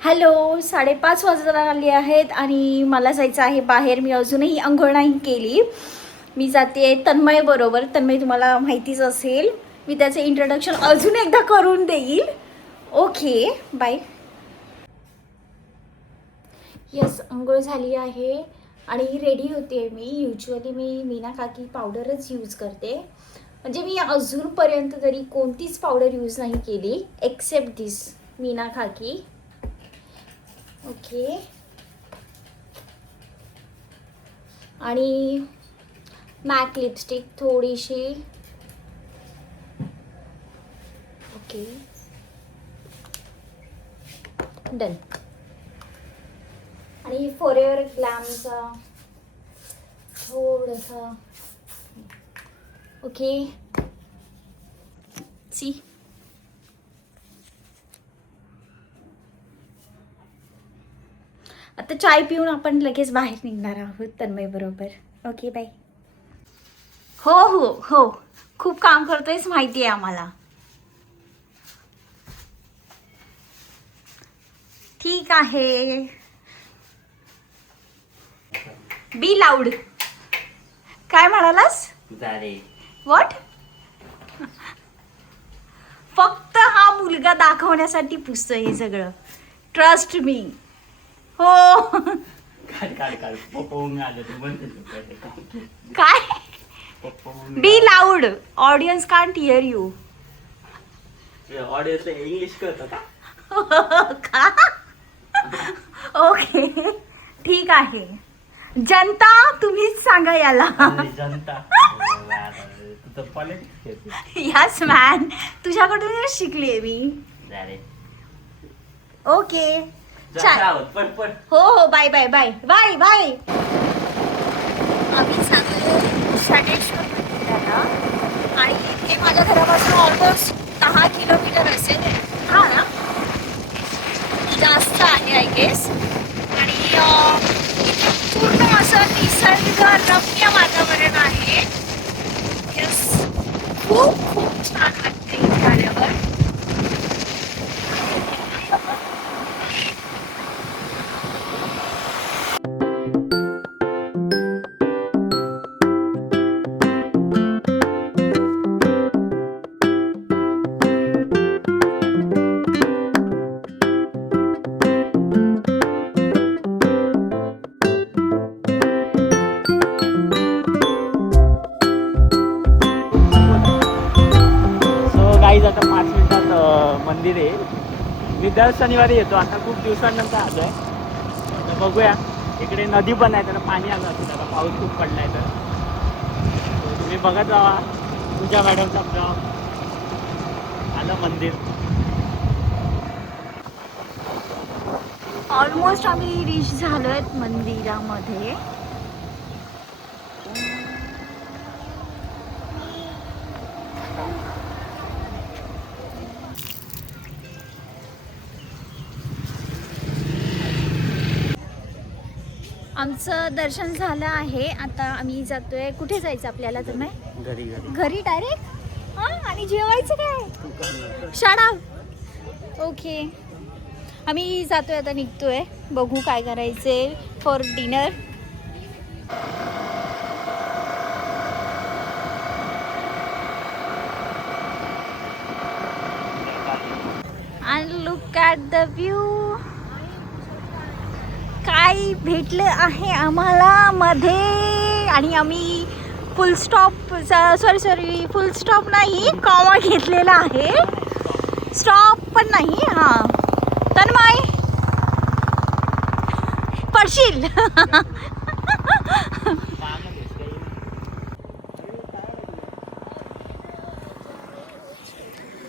Hello, 5:30 वाजत आली आहेत आणि मला जायचं आहे बाहेर. मी अजूनही अंघोळ नाही केली. मी जाते तन्मय बरोबर. तन्मय तुम्हाला माहितीच असेल. मी त्याचं इंट्रोडक्शन अजून एकदा करून देईल. Okay, bye. येस, अंघोळ झाली आहे आणि रेडी होते मी. युजली मी मीना काकी पावडरच यूज करते. म्हणजे मी अजूनपर्यंत तरी कोणतीच पावडर यूज नाही केली एक्सेप्ट दिस मीना काकी. ओके, आणि मॅक लिपस्टिक थोडीशी. Okay, done. आणि फॉरएव्हर ग्लॅमचा थोडासा. Okay, see. आता चाय पिऊन आपण लगेच बाहेर निघणार आहोत तन्मय बरोबर. Okay, bye. हो हो हो, खूप काम करतोयस माहिती आहे आम्हाला. ठीक आहे. बी लाऊड. काय म्हणालास? व्हॉट? फक्त हा मुलगा दाखवण्यासाठी पुसतोय हे सगळं. Trust me. हो. काय? Be loud. Audience can't hear you. Audience English कळतं का? का? ओके, ठीक आहे. जनता तुम्हीच सांगा याला. जनता तुझं पॉलिटिक्स. यस मॅन, तुझ्याकडूनच शिकली आहे मी. ओके, हो हो, bye bye bye bye bye. आम्ही चाललो षडेश्वर मंदिराला आणि हे माझ्या घरापासून ऑलमोस्ट 10 किलोमीटर असेल. हा ना, जास्त आहे आय गेस. आणि इथे पूर्ण असं निसर्गरम्य वातावरण आहे. यस, खूप खूप छान वाटते इथे आल्यावर. आता 5 मिनिटात मंदिर आहे. मी दर शनिवारी येतो. आता खूप दिवसांनंतर आलो आहे. तर बघूया. इकडे नदी पण आहे, त्याला पाणी आलं असतं. त्याला पाऊस खूप पडला आहे. तर तुम्ही बघत जावा. तुझ्या मॅडमचा ब्लॉग. आलं मंदिर. ऑलमोस्ट आम्ही रीच झालोय मंदिरामध्ये. आमचं दर्शन झालं आहे. आता आम्ही जातोय. कुठे जायचं आपल्याला? तर नाही घरी घरी डायरेक्ट. हां, आणि जेवायचं काय? शाळा. ओके, आम्ही जातोय आता, निघतोय. बघू काय करायचे for dinner. And look at the view. काय भेटले आहे आम्हाला मध्ये. आणि आम्ही फुल स्टॉप, सॉरी फुल स्टॉप नाही, कॉमा घेतलेला आहे. स्टॉप पण नाही. हां, तन्मय पडशील.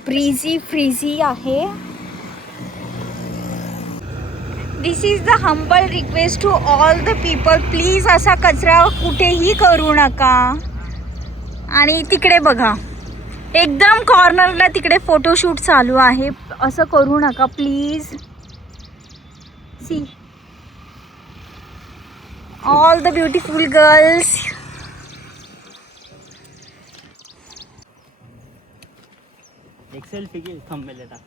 ब्रीझी फ्रीझी आहे. This is the humble request to all the people. Please असा कचरा कुठेही करू नका. आणि तिकडे बघा, एकदम कॉर्नरला तिकडे फोटोशूट चालू आहे. असं करू नका please. See all the beautiful girls. एक सेल्फी घे, थंबनेल टाक.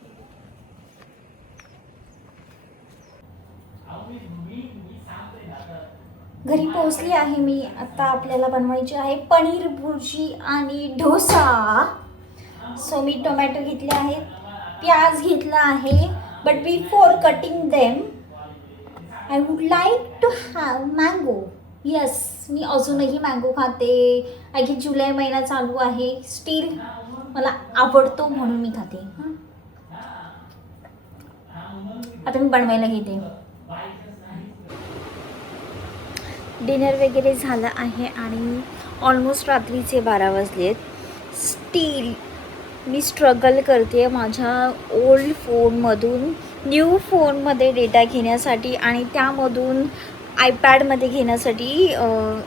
घरी पोहोचली आहे मी. आता आपल्याला बनवायची आहे पनीर भुर्जी आणि डोसा. सो मी टोमॅटो घेतले आहेत, प्याज घेतला आहे. But before cutting them I would like to have mango. Yes, मी अजूनही मँगो खाते. आय गेस जुलै महिना चालू आहे, स्टील मला आवडतो म्हणून मी खाते. आता मी बनवायला घेते. डिनर वगैरे झालं आहे आणि ऑलमोस्ट रात्रीचे 12 वाजलेत. स्टील मी स्ट्रगल करते माझ्या ओल्ड फोनमधून न्यू फोनमध्ये डेटा घेण्यासाठी आणि त्यामधून आयपॅडमध्ये घेण्यासाठी.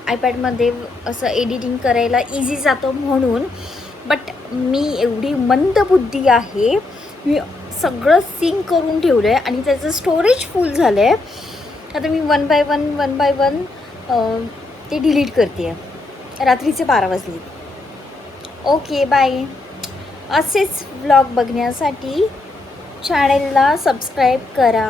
आयपॅडमध्ये असं एडिटिंग करायला इझी जातं म्हणून. बट मी एवढी मंदबुद्धी आहे, मी सगळं सिंक करून ठेवलं आहे आणि त्याचं स्टोरेज फुल झालं आहे. आता मी वन बाय वन ते डिलीट करते. रात्रीचे 12 वाजले. Okay bye. असेच व्लॉग बघण्यासाठी चॅनेलला सबस्क्राईब करा.